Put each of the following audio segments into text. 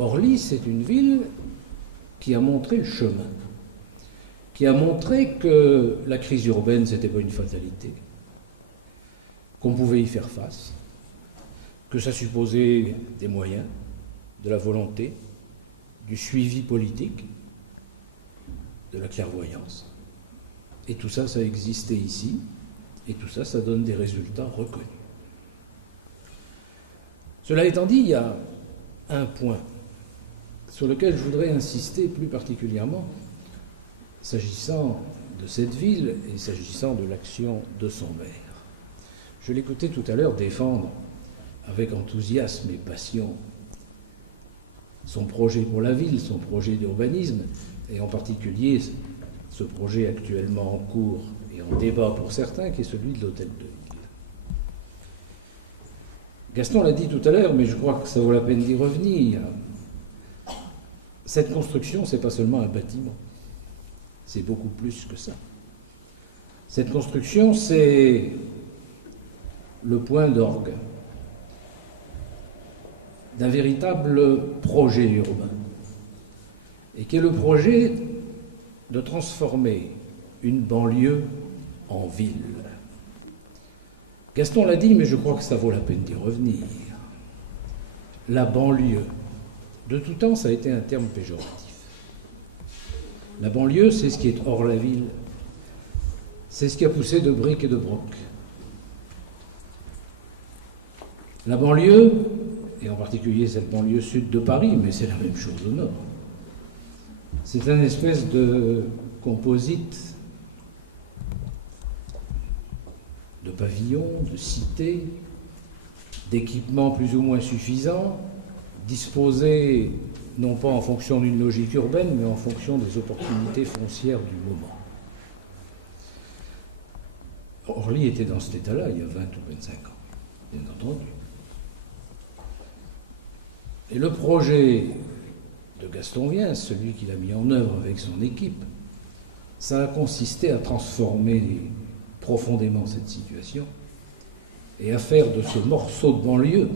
Orly, c'est une ville qui a montré le chemin, qui a montré que la crise urbaine, ce n'était pas une fatalité, qu'on pouvait y faire face, que ça supposait des moyens, de la volonté, du suivi politique, de la clairvoyance. Et tout ça, ça existait ici, et tout ça, ça donne des résultats reconnus. Cela étant dit, il y a un point sur lequel je voudrais insister plus particulièrement, s'agissant de cette ville et s'agissant de l'action de son maire. Je l'écoutais tout à l'heure défendre avec enthousiasme et passion son projet pour la ville, son projet d'urbanisme, et en particulier ce projet actuellement en cours et en débat pour certains, qui est celui de l'hôtel de ville. Gaston l'a dit tout à l'heure, mais je crois que ça vaut la peine d'y revenir. Cette construction, ce n'est pas seulement un bâtiment, c'est beaucoup plus que ça. Cette construction, c'est le point d'orgue d'un véritable projet urbain, et qui est le projet de transformer une banlieue en ville. Gaston l'a dit, mais je crois que ça vaut la peine d'y revenir. La banlieue, de tout temps, ça a été un terme péjoratif. La banlieue, c'est ce qui est hors la ville. C'est ce qui a poussé de briques et de broc. La banlieue, et en particulier cette banlieue sud de Paris, mais c'est la même chose au nord, c'est un espèce de composite de pavillons, de cités, d'équipements plus ou moins suffisants, disposés non pas en fonction d'une logique urbaine, mais en fonction des opportunités foncières du moment. Orly était dans cet état-là il y a 20 ou 25 ans, bien entendu. Et le projet de Gaston Viens, celui qu'il a mis en œuvre avec son équipe, ça a consisté à transformer profondément cette situation et à faire de ce morceau de banlieue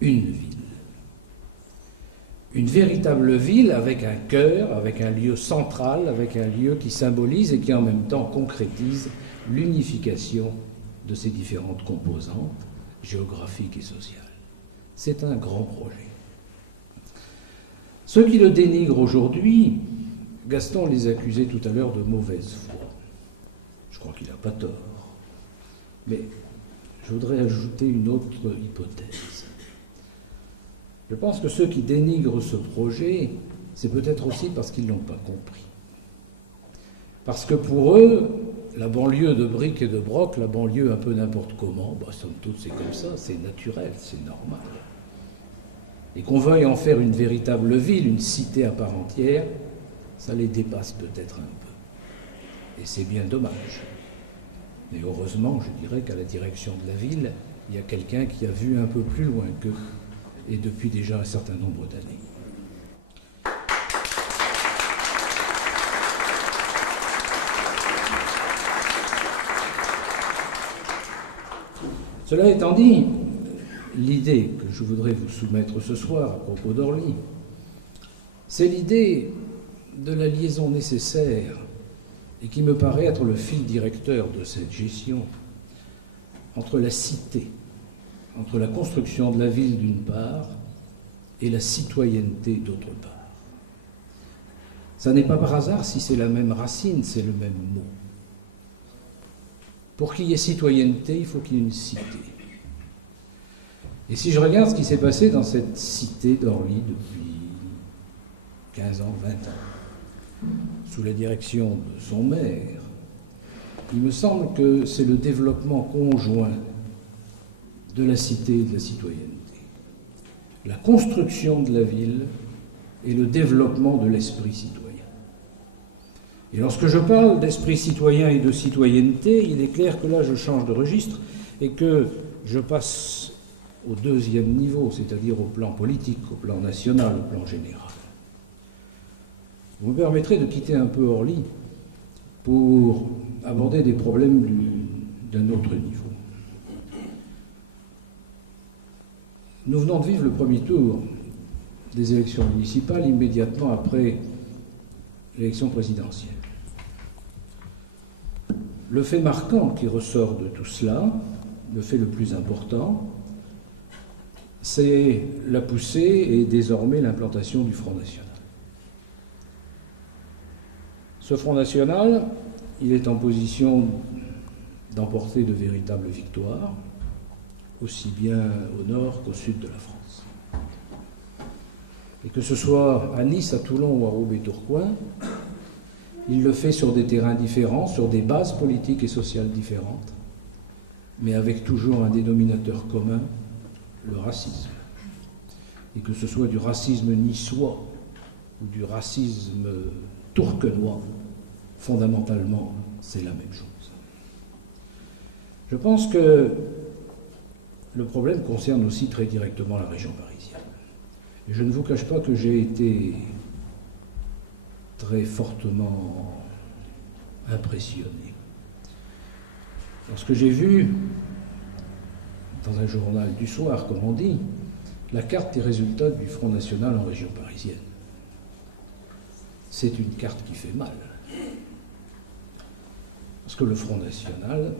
une ville. Une véritable ville avec un cœur, avec un lieu central, avec un lieu qui symbolise et qui en même temps concrétise l'unification de ces différentes composantes géographiques et sociales. C'est un grand projet. Ceux qui le dénigrent aujourd'hui, Gaston les accusait tout à l'heure de mauvaise foi. Je crois qu'il n'a pas tort. Mais je voudrais ajouter une autre hypothèse. Je pense que ceux qui dénigrent ce projet, c'est peut-être aussi parce qu'ils ne l'ont pas compris. Parce que pour eux, la banlieue de briques et de broc, la banlieue un peu n'importe comment, somme toute c'est comme ça, c'est naturel, c'est normal. Et qu'on veuille en faire une véritable ville, une cité à part entière, ça les dépasse peut-être un peu. Et c'est bien dommage. Mais heureusement, je dirais qu'à la direction de la ville, il y a quelqu'un qui a vu un peu plus loin qu'eux, et depuis déjà un certain nombre d'années. Cela étant dit, l'idée que je voudrais vous soumettre ce soir à propos d'Orly, c'est l'idée de la liaison nécessaire et qui me paraît être le fil directeur de cette gestion entre la cité, entre la construction de la ville d'une part et la citoyenneté d'autre part. Ça n'est pas par hasard si c'est la même racine, c'est le même mot. Pour qu'il y ait citoyenneté, il faut qu'il y ait une cité. Et si je regarde ce qui s'est passé dans cette cité d'Orly depuis 15 ans, 20 ans, sous la direction de son maire, il me semble que c'est le développement conjoint de la cité et de la citoyenneté. La construction de la ville et le développement de l'esprit citoyen. Et lorsque je parle d'esprit citoyen et de citoyenneté, il est clair que là je change de registre et que je passe au deuxième niveau, c'est-à-dire au plan politique, au plan national, au plan général. Vous me permettrez de quitter un peu Orly pour aborder des problèmes d'un autre niveau. Nous venons de vivre le premier tour des élections municipales immédiatement après l'élection présidentielle. Le fait marquant qui ressort de tout cela, le fait le plus important, c'est la poussée et désormais l'implantation du Front National. Ce Front National, il est en position d'emporter de véritables victoires, aussi bien au nord qu'au sud de la France. Et que ce soit à Nice, à Toulon ou à Roubaix-Tourcoing, il le fait sur des terrains différents, sur des bases politiques et sociales différentes, mais avec toujours un dénominateur commun, le racisme. Et que ce soit du racisme niçois ou du racisme tourquenois, fondamentalement, c'est la même chose. Je pense que le problème concerne aussi très directement la région parisienne. Et je ne vous cache pas que j'ai été très fortement impressionné. Lorsque j'ai vu, dans un journal du soir, comme on dit, la carte des résultats du Front National en région parisienne. C'est une carte qui fait mal. Parce que le Front National,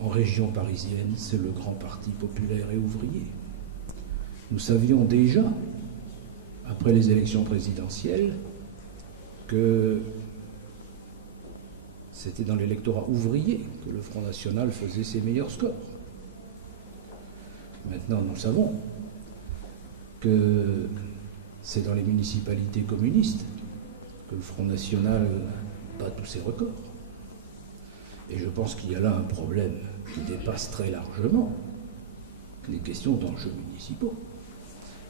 en région parisienne, c'est le grand parti populaire et ouvrier. Nous savions déjà, après les élections présidentielles, que c'était dans l'électorat ouvrier que le Front National faisait ses meilleurs scores. Maintenant, nous savons que c'est dans les municipalités communistes que le Front National bat tous ses records. Et je pense qu'il y a là un problème qui dépasse très largement les questions d'enjeux municipaux.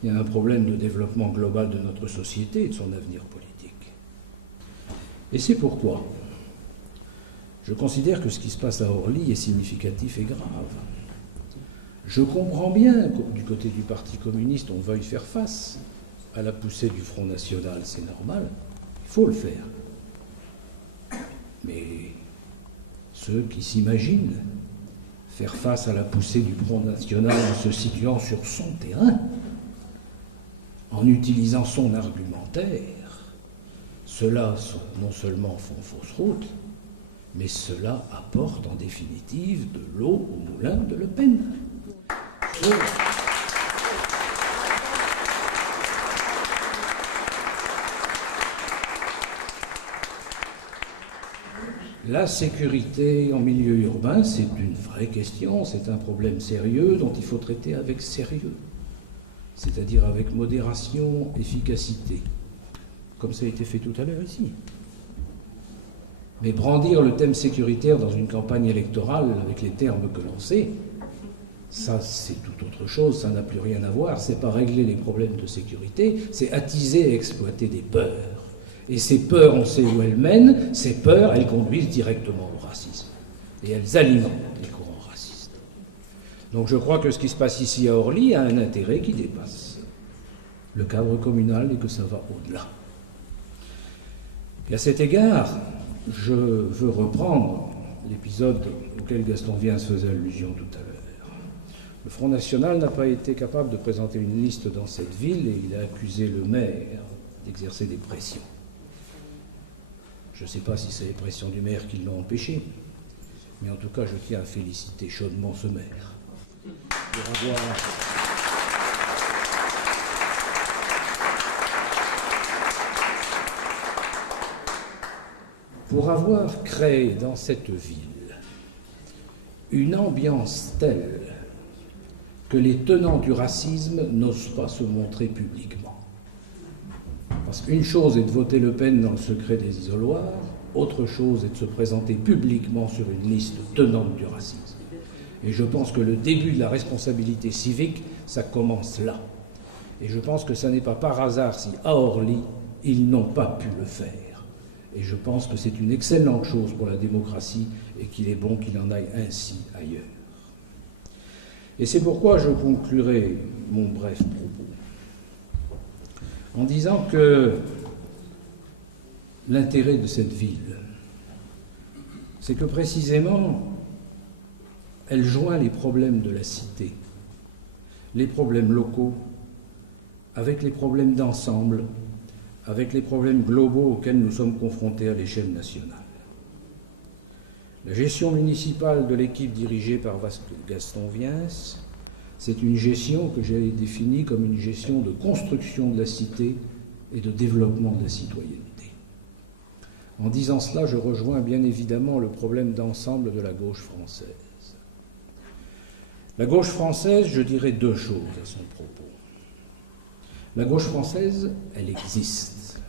Il y a un problème de développement global de notre société et de son avenir politique. Et c'est pourquoi je considère que ce qui se passe à Orly est significatif et grave. Je comprends bien que du côté du Parti communiste, on veuille faire face à la poussée du Front National, c'est normal, il faut le faire. Mais ceux qui s'imaginent faire face à la poussée du Front National en se situant sur son terrain, en utilisant son argumentaire, ceux-là non seulement font fausse route, mais cela apporte en définitive de l'eau au moulin de Le Pen. La sécurité en milieu urbain, c'est une vraie question, c'est un problème sérieux dont il faut traiter avec sérieux, c'est-à-dire avec modération, efficacité, comme ça a été fait tout à l'heure ici. Mais brandir le thème sécuritaire dans une campagne électorale avec les termes que l'on sait, ça c'est tout autre chose, ça n'a plus rien à voir, c'est pas régler les problèmes de sécurité, c'est attiser et exploiter des peurs. Et ces peurs, on sait où elles mènent, ces peurs, elles conduisent directement au racisme. Et elles alimentent les courants racistes. Donc je crois que ce qui se passe ici à Orly a un intérêt qui dépasse le cadre communal et que ça va au-delà. Et à cet égard, je veux reprendre l'épisode auquel Gaston Viens faisait allusion tout à l'heure. Le Front National n'a pas été capable de présenter une liste dans cette ville et il a accusé le maire d'exercer des pressions. Je ne sais pas si c'est les pressions du maire qui l'ont empêché, mais en tout cas, je tiens à féliciter chaudement ce maire pour avoir créé dans cette ville une ambiance telle que les tenants du racisme n'osent pas se montrer publiquement. Parce qu'une chose est de voter Le Pen dans le secret des isoloirs, autre chose est de se présenter publiquement sur une liste tenante du racisme. Et je pense que le début de la responsabilité civique, ça commence là. Et je pense que ça n'est pas par hasard si, à Orly, ils n'ont pas pu le faire. Et je pense que c'est une excellente chose pour la démocratie et qu'il est bon qu'il en aille ainsi ailleurs. Et c'est pourquoi je conclurai mon bref propos en disant que l'intérêt de cette ville, c'est que précisément, elle joint les problèmes de la cité, les problèmes locaux, avec les problèmes d'ensemble, avec les problèmes globaux auxquels nous sommes confrontés à l'échelle nationale. La gestion municipale de l'équipe dirigée par Gaston Viens, c'est une gestion que j'ai définie comme une gestion de construction de la cité et de développement de la citoyenneté. En disant cela, je rejoins bien évidemment le problème d'ensemble de la gauche française. La gauche française, je dirais deux choses à son propos. La gauche française, elle existe.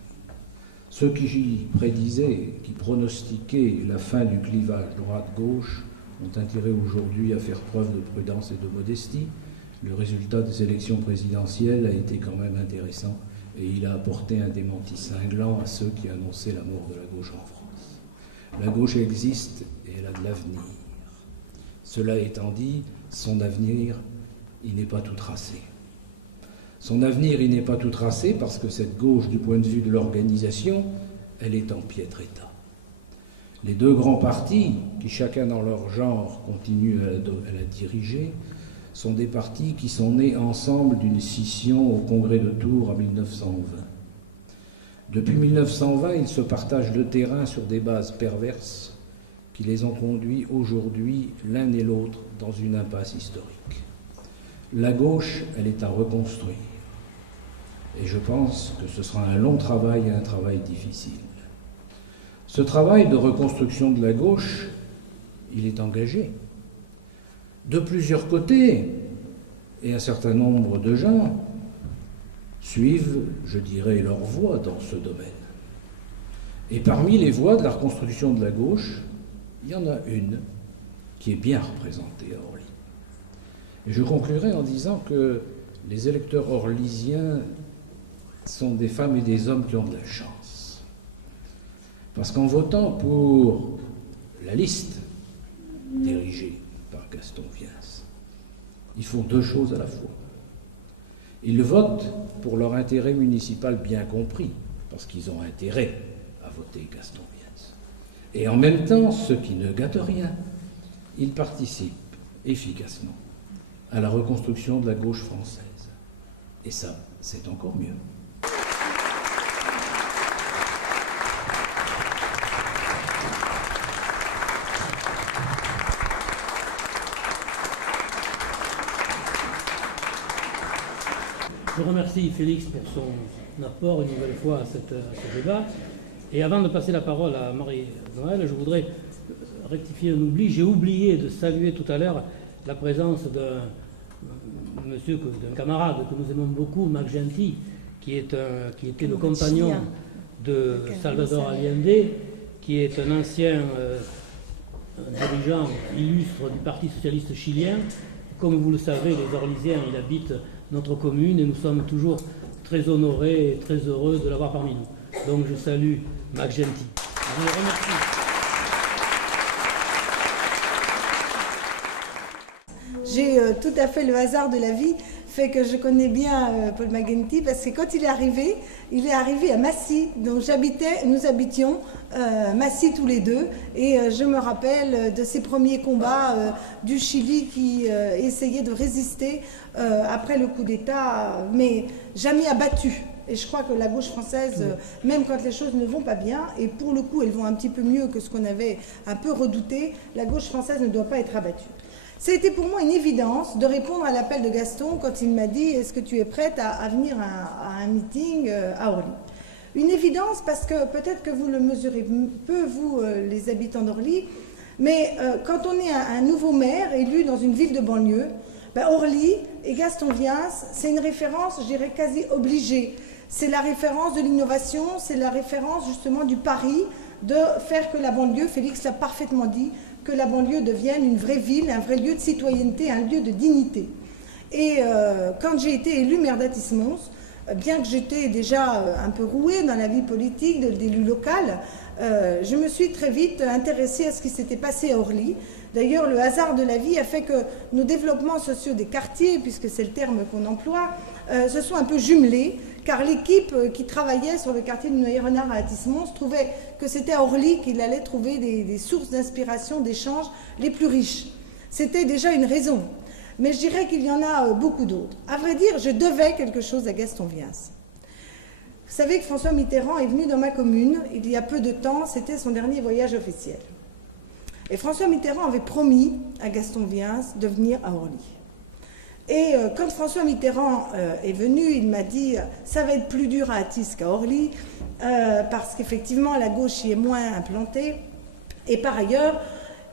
Ceux qui prédisaient, qui pronostiquaient la fin du clivage droite-gauche ont intérêt aujourd'hui à faire preuve de prudence et de modestie. Le résultat des élections présidentielles a été quand même intéressant et il a apporté un démenti cinglant à ceux qui annonçaient la mort de la gauche en France. La gauche existe et elle a de l'avenir. Cela étant dit, son avenir, il n'est pas tout tracé. Son avenir, il n'est pas tout tracé parce que cette gauche, du point de vue de l'organisation, elle est en piètre état. Les deux grands partis, qui chacun dans leur genre continuent à la diriger, sont des partis qui sont nés ensemble d'une scission au Congrès de Tours en 1920. Depuis 1920, ils se partagent le terrain sur des bases perverses qui les ont conduits aujourd'hui l'un et l'autre dans une impasse historique. La gauche, elle est à reconstruire. Et je pense que ce sera un long travail et un travail difficile. Ce travail de reconstruction de la gauche, il est engagé de plusieurs côtés, et un certain nombre de gens suivent, je dirais, leur voie dans ce domaine. Et parmi les voies de la reconstruction de la gauche, il y en a une qui est bien représentée à Orly. Et je conclurai en disant que les électeurs orlysiens sont des femmes et des hommes qui ont de la chance. Parce qu'en votant pour la liste dirigée par Gaston Viens, ils font deux choses à la fois. Ils votent pour leur intérêt municipal bien compris, parce qu'ils ont intérêt à voter Gaston Viens. Et en même temps, ce qui ne gâte rien, ils participent efficacement à la reconstruction de la gauche française. Et ça, c'est encore mieux. Je remercie Félix pour son apport une nouvelle fois à ce débat. Et avant de passer la parole à Marie-Noël, je voudrais rectifier un oubli. J'ai oublié de saluer tout à l'heure la présence d'un camarade que nous aimons beaucoup, Mac Gentil, qui était le compagnon de Salvador Allende, qui est un ancien dirigeant illustre du Parti socialiste chilien. Comme vous le savez, les Orlysiens, il habite notre commune et nous sommes toujours très honorés et très heureux de l'avoir parmi nous. Donc je salue Mac Gentil. Je vous remercie. J'ai tout à fait le hasard de la vie fait que je connais bien Paul Mac-Gentil parce que quand il est arrivé à Massy, donc nous habitions Massy tous les deux, et je me rappelle de ses premiers combats du Chili qui essayait de résister après le coup d'État, mais jamais abattu. Et je crois que la gauche française, même quand les choses ne vont pas bien, et pour le coup elles vont un petit peu mieux que ce qu'on avait un peu redouté, la gauche française ne doit pas être abattue. C'était pour moi une évidence de répondre à l'appel de Gaston quand il m'a dit « Est-ce que tu es prête à venir à un meeting à Orly ?» Une évidence parce que peut-être que vous le mesurez peu, vous, les habitants d'Orly, mais quand on est un nouveau maire élu dans une ville de banlieue, Orly et Gaston Viens, c'est une référence, je dirais, quasi obligée. C'est la référence de l'innovation, c'est la référence justement du pari de faire que la banlieue, Félix l'a parfaitement dit, que la banlieue devienne une vraie ville, un vrai lieu de citoyenneté, un lieu de dignité. Et quand j'ai été élue maire d'Athis-Mons, bien que j'étais déjà un peu rouée dans la vie politique d'élu local, je me suis très vite intéressée à ce qui s'était passé à Orly. D'ailleurs, le hasard de la vie a fait que nos développements sociaux des quartiers, puisque c'est le terme qu'on emploie, se sont un peu jumelés, car l'équipe qui travaillait sur le quartier du Noyer-Renard à Athis-Mons trouvait que c'était à Orly qu'il allait trouver des sources d'inspiration, d'échanges les plus riches. C'était déjà une raison. Mais je dirais qu'il y en a beaucoup d'autres. À vrai dire, je devais quelque chose à Gaston Viens. Vous savez que François Mitterrand est venu dans ma commune il y a peu de temps, c'était son dernier voyage officiel. Et François Mitterrand avait promis à Gaston Viens de venir à Orly. Et quand François Mitterrand est venu, il m'a dit « ça va être plus dur à Athis qu'à Orly, parce qu'effectivement la gauche y est moins implantée. » Et par ailleurs,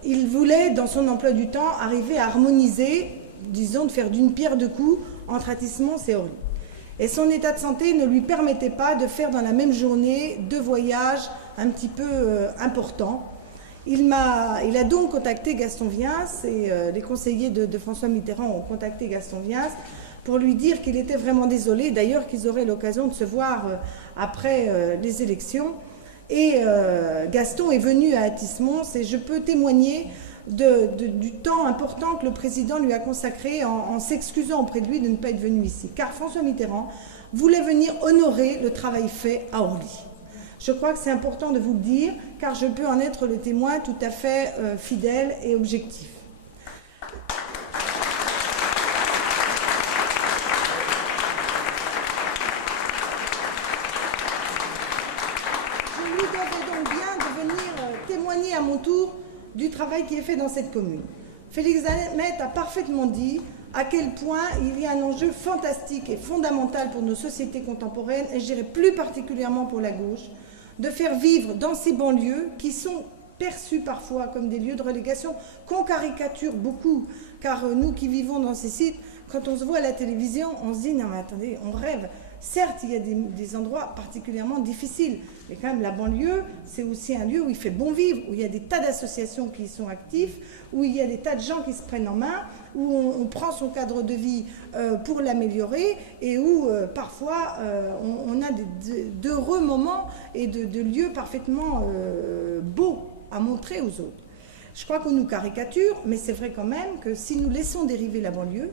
il voulait, dans son emploi du temps, arriver à harmoniser, disons, de faire d'une pierre deux coups entre Athis-Mons et Orly. Et son état de santé ne lui permettait pas de faire dans la même journée 2 voyages un petit peu importants. Il a donc contacté Gaston Viens, et les conseillers de François Mitterrand ont contacté Gaston Viens pour lui dire qu'il était vraiment désolé, d'ailleurs qu'ils auraient l'occasion de se voir après les élections. Et Gaston est venu à Athis-Mons et je peux témoigner du temps important que le président lui a consacré en s'excusant auprès de lui de ne pas être venu ici. Car François Mitterrand voulait venir honorer le travail fait à Orly. Je crois que c'est important de vous le dire, car je peux en être le témoin tout à fait fidèle et objectif. Je lui devais donc bien de venir témoigner à mon tour du travail qui est fait dans cette commune. Félix Zamet a parfaitement dit à quel point il y a un enjeu fantastique et fondamental pour nos sociétés contemporaines, et je dirais plus particulièrement pour la gauche, de faire vivre dans ces banlieues qui sont perçus parfois comme des lieux de relégation, qu'on caricature beaucoup, car nous qui vivons dans ces sites, quand on se voit à la télévision, on se dit « non mais attendez, on rêve ». Certes, il y a des endroits particulièrement difficiles, mais quand même la banlieue, c'est aussi un lieu où il fait bon vivre, où il y a des tas d'associations qui sont actifs, où il y a des tas de gens qui se prennent en main, où on prend son cadre de vie pour l'améliorer, et où parfois on a d'heureux moments et de lieux parfaitement beaux à montrer aux autres. Je crois qu'on nous caricature, mais c'est vrai quand même que si nous laissons dériver la banlieue,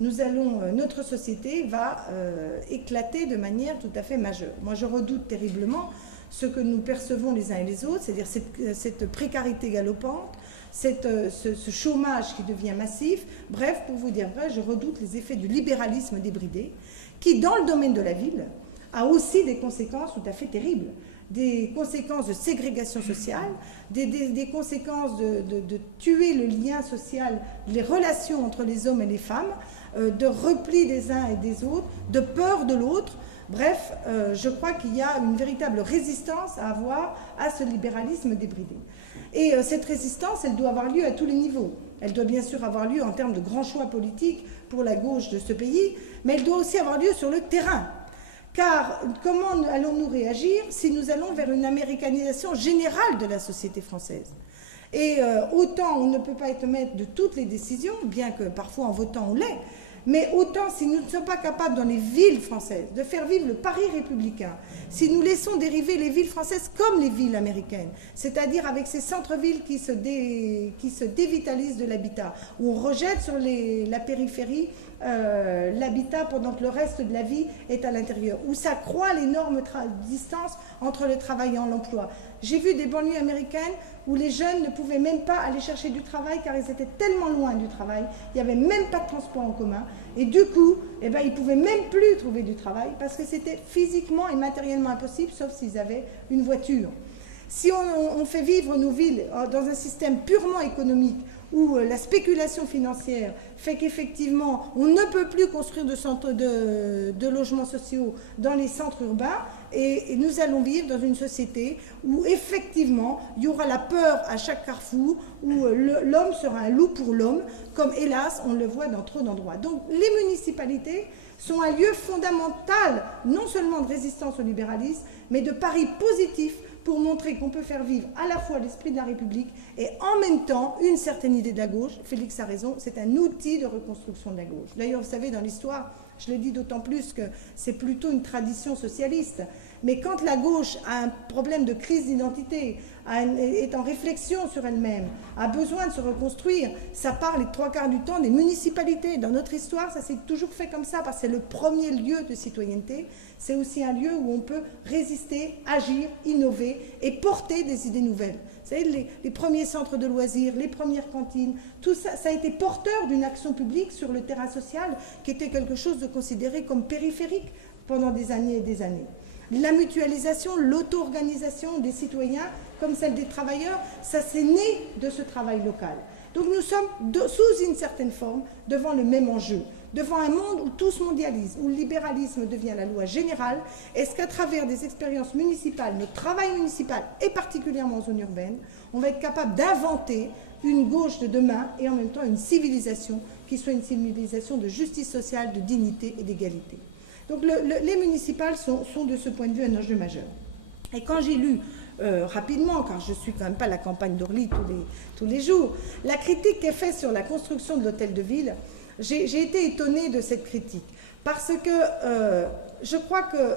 notre société va éclater de manière tout à fait majeure. Moi, je redoute terriblement ce que nous percevons les uns et les autres, c'est-à-dire cette précarité galopante, ce chômage qui devient massif. Bref, pour vous dire vrai, je redoute les effets du libéralisme débridé, qui, dans le domaine de la ville, a aussi des conséquences tout à fait terribles. Des conséquences de ségrégation sociale, des conséquences de tuer le lien social, les relations entre les hommes et les femmes, de repli des uns et des autres, de peur de l'autre. Bref, je crois qu'il y a une véritable résistance à avoir à ce libéralisme débridé. Et cette résistance, elle doit avoir lieu à tous les niveaux. Elle doit bien sûr avoir lieu en termes de grands choix politiques pour la gauche de ce pays, mais elle doit aussi avoir lieu sur le terrain. Car comment allons-nous réagir si nous allons vers une américanisation générale de la société française? Et autant on ne peut pas être maître de toutes les décisions, bien que parfois en votant on l'est, mais autant si nous ne sommes pas capables dans les villes françaises de faire vivre le pari républicain, si nous laissons dériver les villes françaises comme les villes américaines, c'est-à-dire avec ces centres-villes qui se dévitalisent de l'habitat, où on rejette sur la périphérie l'habitat pendant que le reste de la vie est à l'intérieur, où s'accroît l'énorme distance entre le travail et l'emploi. J'ai vu des banlieues américaines où les jeunes ne pouvaient même pas aller chercher du travail car ils étaient tellement loin du travail, il n'y avait même pas de transport en commun, et du coup, ils ne pouvaient même plus trouver du travail parce que c'était physiquement et matériellement impossible, sauf s'ils avaient une voiture. Si on fait vivre nos villes dans un système purement économique, où la spéculation financière fait qu'effectivement, on ne peut plus construire de logements sociaux dans les centres urbains, et nous allons vivre dans une société où effectivement, il y aura la peur à chaque carrefour, où l'homme sera un loup pour l'homme, comme hélas, on le voit dans trop d'endroits. Donc les municipalités sont un lieu fondamental, non seulement de résistance au libéralisme, mais de pari positif pour montrer qu'on peut faire vivre à la fois l'esprit de la République et en même temps une certaine idée de la gauche. Félix a raison, c'est un outil de reconstruction de la gauche. D'ailleurs, vous savez, dans l'histoire, je le dis d'autant plus que c'est plutôt une tradition socialiste. Mais quand la gauche a un problème de crise d'identité, est en réflexion sur elle-même, a besoin de se reconstruire, ça part les 3/4 du temps des municipalités. Dans notre histoire, ça s'est toujours fait comme ça, parce que c'est le premier lieu de citoyenneté. C'est aussi un lieu où on peut résister, agir, innover et porter des idées nouvelles. Vous savez, les premiers centres de loisirs, les premières cantines, tout ça, ça a été porteur d'une action publique sur le terrain social qui était quelque chose de considéré comme périphérique pendant des années et des années. La mutualisation, l'auto-organisation des citoyens, comme celle des travailleurs, ça s'est né de ce travail local. Donc nous sommes, sous une certaine forme, devant le même enjeu, devant un monde où tout se mondialise, où le libéralisme devient la loi générale. Est-ce qu'à travers des expériences municipales, notre travail municipal, et particulièrement en zone urbaine, on va être capable d'inventer une gauche de demain et en même temps une civilisation qui soit une civilisation de justice sociale, de dignité et d'égalité. Donc les municipales sont de ce point de vue un enjeu majeur. Et quand j'ai lu rapidement, car je ne suis quand même pas la campagne d'Orly tous les jours, la critique qui est faite sur la construction de l'hôtel de ville, j'ai été étonnée de cette critique. Parce que je crois que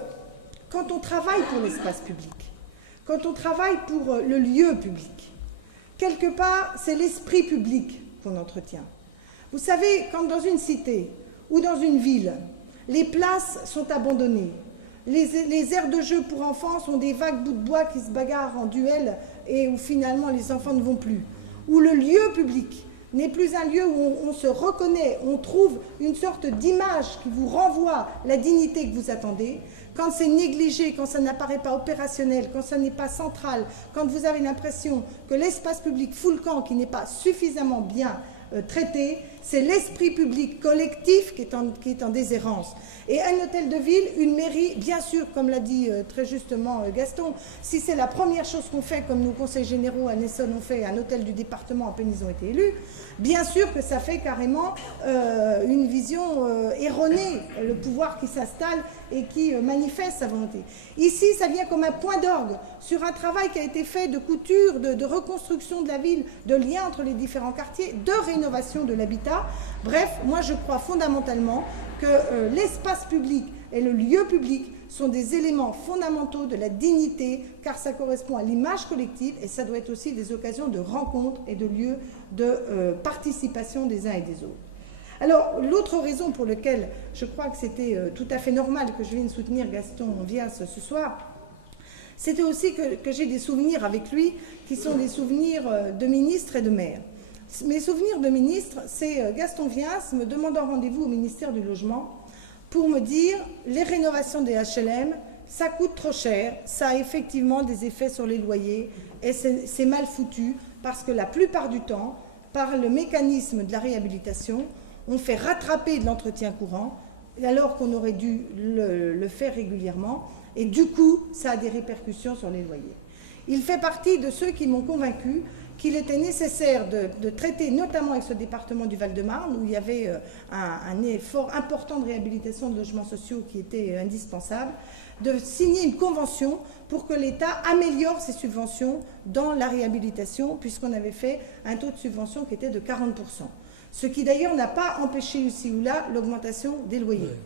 quand on travaille pour l'espace public, quand on travaille pour le lieu public, quelque part, c'est l'esprit public qu'on entretient. Vous savez, quand dans une cité ou dans une ville, les places sont abandonnées, les aires de jeu pour enfants sont des vagues bouts de bois qui se bagarrent en duel et où finalement les enfants ne vont plus, où le lieu public n'est plus un lieu où on se reconnaît, on trouve une sorte d'image qui vous renvoie la dignité que vous attendez, quand c'est négligé, quand ça n'apparaît pas opérationnel, quand ça n'est pas central, quand vous avez l'impression que l'espace public fout le camp, qui n'est pas suffisamment bien traité, c'est l'esprit public collectif qui est en déshérence. Et un hôtel de ville, une mairie, bien sûr, comme l'a dit très justement Gaston, si c'est la première chose qu'on fait, comme nos conseils généraux à Nessonne ont fait, un hôtel du département à peine ils ont été élus, bien sûr que ça fait carrément une vision erronée, le pouvoir qui s'installe et qui manifeste sa volonté. Ici, ça vient comme un point d'orgue sur un travail qui a été fait de couture, de reconstruction de la ville, de lien entre les différents quartiers, de rénovation de l'habitat. Bref, moi je crois fondamentalement que l'espace public et le lieu public sont des éléments fondamentaux de la dignité, car ça correspond à l'image collective et ça doit être aussi des occasions de rencontres et de lieux de participation des uns et des autres. Alors, l'autre raison pour laquelle je crois que c'était tout à fait normal que je vienne soutenir Gaston Vias ce soir, c'était aussi que j'ai des souvenirs avec lui qui sont des souvenirs de ministre et de maire. Mes souvenirs de ministre, c'est Gaston Vias me demandant rendez-vous au ministère du Logement pour me dire les rénovations des HLM, ça coûte trop cher, ça a effectivement des effets sur les loyers et c'est mal foutu parce que la plupart du temps, par le mécanisme de la réhabilitation, on fait rattraper de l'entretien courant alors qu'on aurait dû le faire régulièrement et du coup, ça a des répercussions sur les loyers. Il fait partie de ceux qui m'ont convaincu qu'il était nécessaire de traiter, notamment avec ce département du Val-de-Marne, où il y avait un effort important de réhabilitation de logements sociaux qui était indispensable, de signer une convention pour que l'État améliore ses subventions dans la réhabilitation, puisqu'on avait fait un taux de subvention qui était de 40%. Ce qui d'ailleurs n'a pas empêché ici ou là l'augmentation des loyers. Oui.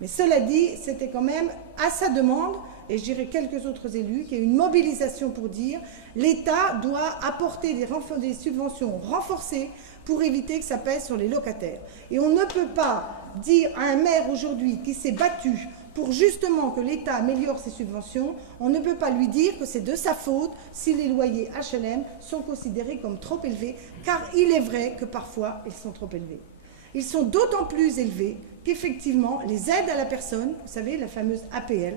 Mais cela dit, c'était quand même à sa demande, et je dirais quelques autres élus, qu'il y a une mobilisation pour dire l'État doit apporter des subventions renforcées pour éviter que ça pèse sur les locataires. Et on ne peut pas dire à un maire aujourd'hui qui s'est battu pour justement que l'État améliore ses subventions, on ne peut pas lui dire que c'est de sa faute si les loyers HLM sont considérés comme trop élevés, car il est vrai que parfois ils sont trop élevés. Ils sont d'autant plus élevés qu'effectivement, les aides à la personne, vous savez, la fameuse APL,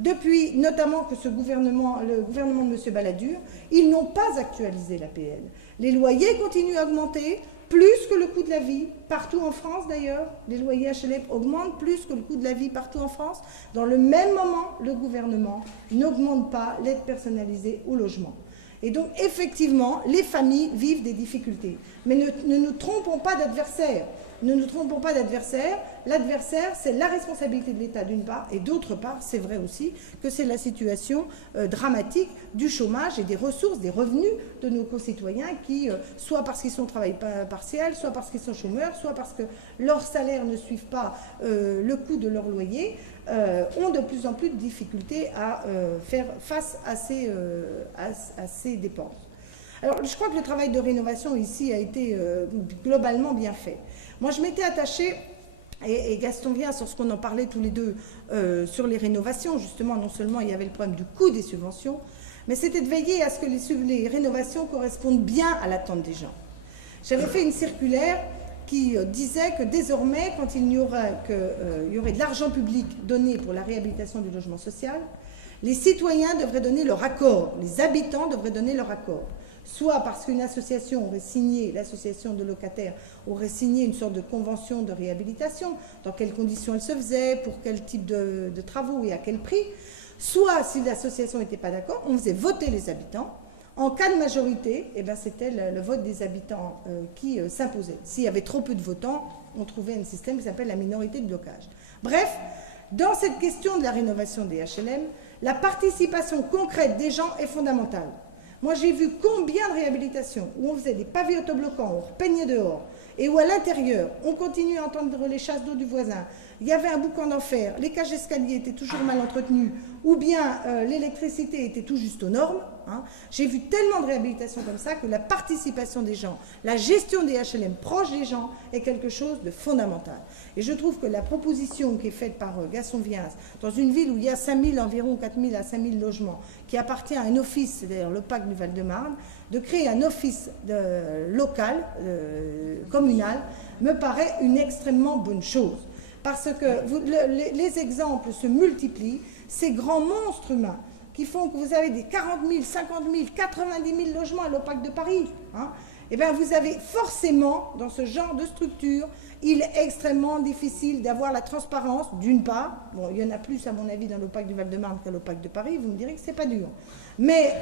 depuis notamment que le gouvernement de M. Balladur, ils n'ont pas actualisé l'APL. Les loyers continuent à augmenter, plus que le coût de la vie, partout en France d'ailleurs. Les loyers HLM augmentent plus que le coût de la vie partout en France. Dans le même moment, le gouvernement n'augmente pas l'aide personnalisée au logement. Et donc, effectivement, les familles vivent des difficultés. Mais ne nous trompons pas d'adversaires. ne nous trompons pas d'adversaire. L'adversaire, c'est la responsabilité de l'État d'une part, et d'autre part, c'est vrai aussi que c'est la situation dramatique du chômage et des ressources, des revenus de nos concitoyens qui, soit parce qu'ils sont au travail partiel, soit parce qu'ils sont chômeurs, soit parce que leurs salaires ne suivent pas le coût de leur loyer, ont de plus en plus de difficultés à faire face à ces dépenses. Alors, je crois que le travail de rénovation ici a été globalement bien fait. Moi, je m'étais attachée, et Gaston vient sur ce qu'on en parlait tous les deux, sur les rénovations, justement, non seulement il y avait le problème du coût des subventions, mais c'était de veiller à ce que les rénovations correspondent bien à l'attente des gens. J'avais fait une circulaire qui disait que désormais, quand il y aurait de l'argent public donné pour la réhabilitation du logement social, les citoyens devraient donner leur accord, les habitants devraient donner leur accord. Soit parce qu'une association aurait signé, l'association de locataires aurait signé une sorte de convention de réhabilitation, dans quelles conditions elle se faisait, pour quel type de travaux et à quel prix, soit si l'association n'était pas d'accord, on faisait voter les habitants. En cas de majorité, eh ben, c'était le vote des habitants qui s'imposait. S'il y avait trop peu de votants, on trouvait un système qui s'appelle la minorité de blocage. Bref, dans cette question de la rénovation des HLM, la participation concrète des gens est fondamentale. Moi, j'ai vu combien de réhabilitations où on faisait des pavés autobloquants, on repeignait dehors, et où à l'intérieur, on continuait à entendre les chasses d'eau du voisin, il y avait un boucan d'enfer, les cages d'escalier étaient toujours mal entretenues, ou bien l'électricité était tout juste aux normes. Hein. J'ai vu tellement de réhabilitations comme ça que la participation des gens, la gestion des HLM proche des gens est quelque chose de fondamental. Et je trouve que la proposition qui est faite par Gaston Viens, dans une ville où il y a 5000, environ 4000 à 5000 logements, qui appartient à un office, c'est-à-dire le PAC du Val-de-Marne, de créer un office local, communal, me paraît une extrêmement bonne chose. Parce que les exemples se multiplient, ces grands monstres humains qui font que vous avez des 40 000, 50 000, 90 000 logements à l'OPAC de Paris, hein, et bien vous avez forcément, dans ce genre de structure, il est extrêmement difficile d'avoir la transparence, d'une part. Bon, il y en a plus, à mon avis, dans l'OPAC du Val-de-Marne qu'à l'OPAC de Paris, vous me direz que c'est pas dur. Mais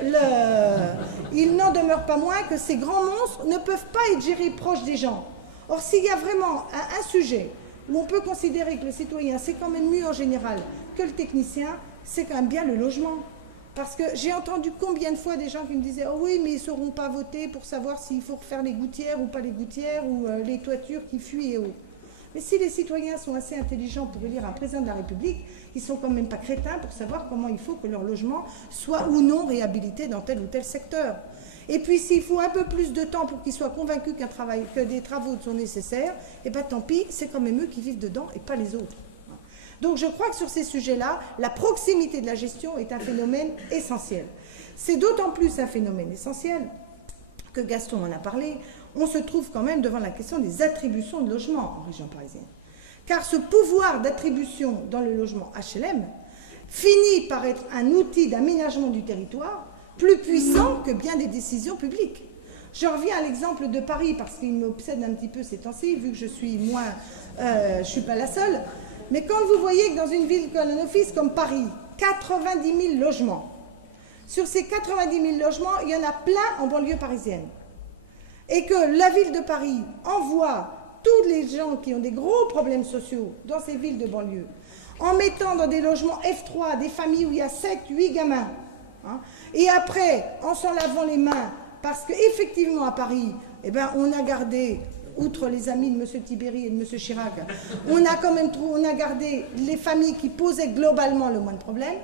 il n'en demeure pas moins que ces grands monstres ne peuvent pas être gérés proches des gens. Or, s'il y a vraiment un sujet où on peut considérer que le citoyen, c'est quand même mieux en général que le technicien, c'est quand même bien le logement. Parce que j'ai entendu combien de fois des gens qui me disaient « Oh oui, mais ils ne sauront pas voter pour savoir s'il faut refaire les gouttières ou pas les gouttières ou les toitures qui fuient et autres. » Mais si les citoyens sont assez intelligents pour élire un président de la République, ils ne sont quand même pas crétins pour savoir comment il faut que leur logement soit ou non réhabilité dans tel ou tel secteur. Et puis s'il faut un peu plus de temps pour qu'ils soient convaincus que des travaux sont nécessaires, eh bien tant pis, c'est quand même eux qui vivent dedans et pas les autres. Donc je crois que sur ces sujets-là, la proximité de la gestion est un phénomène essentiel. C'est d'autant plus un phénomène essentiel que Gaston en a parlé, on se trouve quand même devant la question des attributions de logements en région parisienne. Car ce pouvoir d'attribution dans le logement HLM finit par être un outil d'aménagement du territoire plus puissant que bien des décisions publiques. Je reviens à l'exemple de Paris parce qu'il m'obsède un petit peu ces temps-ci, vu que je suis suis pas la seule. Mais quand vous voyez que dans une ville comme un office comme Paris, 90 000 logements, sur ces 90 000 logements, il y en a plein en banlieue parisienne. Et que la ville de Paris envoie tous les gens qui ont des gros problèmes sociaux dans ces villes de banlieue, en mettant dans des logements F3 des familles où il y a 7, 8 gamins, hein, et après, en s'en lavant les mains, parce qu'effectivement à Paris, eh ben, on a gardé, outre les amis de M. Tibéri et de M. Chirac, on a gardé les familles qui posaient globalement le moins de problèmes,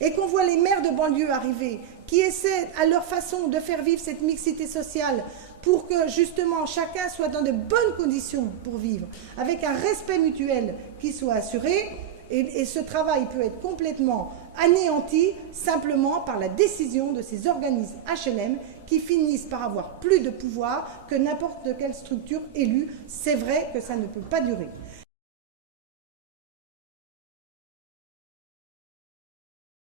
et qu'on voit les maires de banlieue arriver, qui essaient à leur façon de faire vivre cette mixité sociale pour que justement chacun soit dans de bonnes conditions pour vivre, avec un respect mutuel qui soit assuré, et ce travail peut être complètement anéanti simplement par la décision de ces organismes HLM qui finissent par avoir plus de pouvoir que n'importe quelle structure élue. C'est vrai que ça ne peut pas durer.